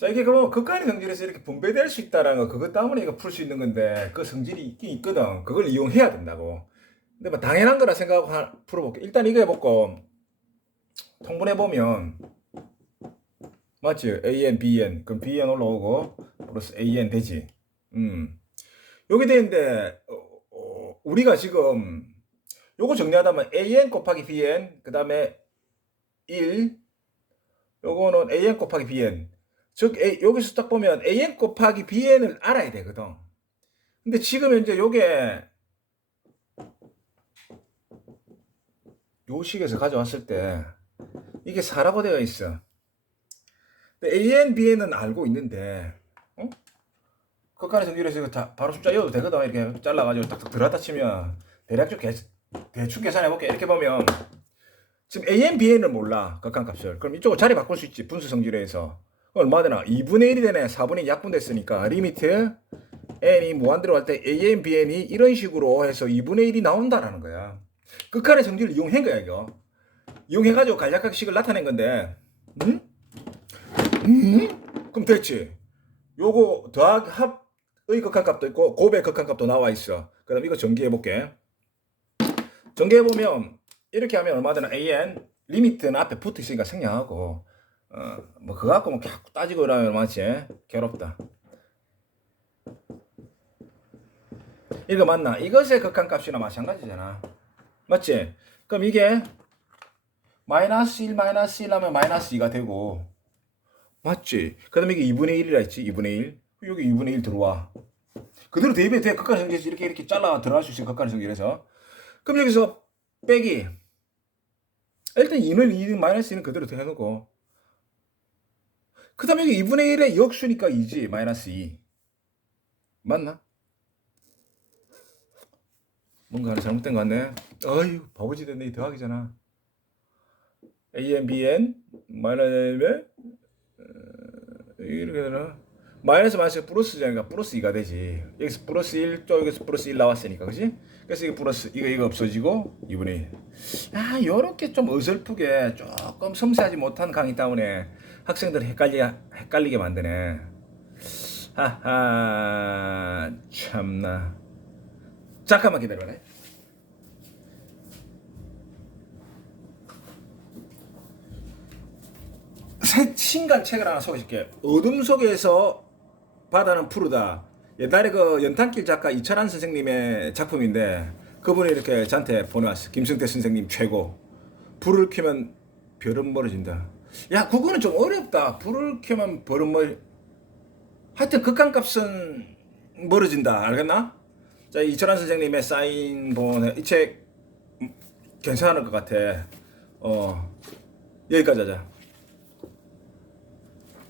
자 이게 그뭐 극한의 성질에서 이렇게 분배될 수 있다라는 거 그것 때문에 이거 풀 수 있는 건데 그 성질이 있긴 있거든. 그걸 이용해야 된다고. 근데 뭐 당연한 거라 생각하고 하- 풀어볼게. 일단 이거 해볼고 통분해 보면 맞지? AN, BN 그럼 BN 올라오고 플러스 AN 되지. 음 여기 되는데 어, 어, 우리가 지금 요거 정리하다면 AN 곱하기 BN 그 다음에 1 요거는 AN 곱하기 BN 즉 A, 여기서 딱 보면 AN 곱하기 BN을 알아야 되거든. 근데 지금 현재 요게 요 식에서 가져왔을 때 이게 4라고 되어 있어. 근데 AN, BN은 알고 있는데 어? 극한의 성질에서 바로 숫자 이어도 되거든. 이렇게 잘라가지고 딱딱 들어갔다 치면 대략적 계, 대충 계산해볼게. 이렇게 보면 지금 AN, BN을 몰라 극한 값을. 그럼 이쪽으로 자리 바꿀 수 있지 분수 성질에서 얼마 되나? 2분의 1이 되네. 4분의 2 약분됐으니까. 리미트 n이 무한대로 갈때 AN, BN이 이런 식으로 해서 2분의 1이 나온다라는 거야. 극한의 성질을 이용한 거야 이거. 이용해가지고 간략하게 식을 나타낸 건데. 음? 음? 그럼 됐지. 요거 더하기 합의 극한값도 있고 곱의 극한값도 나와 있어. 그 다음 이거 전개해 볼게. 전개해 보면 이렇게 하면 얼마 되나? An 리미트는 앞에 붙어 있으니까 생략하고 어뭐 그거 갖고 뭐 자꾸 따지고 이러면 얼마지 괴롭다. 이거 맞나? 이것의 극한값이나 마찬가지잖아. 맞지? 그럼 이게 마이너스 1 마이너스 1 하면 마이너스 2가 되고. 맞지? 그 다음에 이게 2분의 1이라 했지 2분의 1 여기 2분의 1 들어와. 그대로 대입해 돼. 극한의 성질에서 이렇게 이렇게 잘라 들어갈 수 있어 극한의 성질에서. 그럼 여기서 빼기. 일단 2는 2 마이너스 2는 그대로 해놓고 그 다음에 여기 2분의 1의 역수니까 2지 마이너스 2 맞나? 뭔가 잘못된 거 같네 어휴 바보지 됐네 이 더하기잖아 AN, BN 마이너스 어, 이렇게 되나? 마이너스 마이너스 플러스잖아 플러스 2가 되지 여기서 플러스 1, 또 여기서 플러스 1 나왔으니까 그지? 그래서 이게 플러스 이거 이거 없어지고 2분의 1. 아 요렇게 좀 어설프게 조금 섬세하지 못한 강의 때문에 학생들 헷갈리 헷갈리게 만드네. 하하 참나. 잠깐만 기다려봐라. 새 신간 책을 하나 소개할게. 어둠 속에서 바다는 푸르다. 옛날에 그 연탄길 작가 이철한 선생님의 작품인데 그분이 이렇게 저한테 보내왔어. 김승태 선생님 최고. 불을 켜면 별은 멀어진다. 야, 그거는 좀 어렵다. 불을 켜면 별은 멀. 하여튼 극한값은 멀어진다. 알겠나? 자, 이철한 선생님의 사인 본이책 괜찮을 것 같아. 어, 여기까지 하자.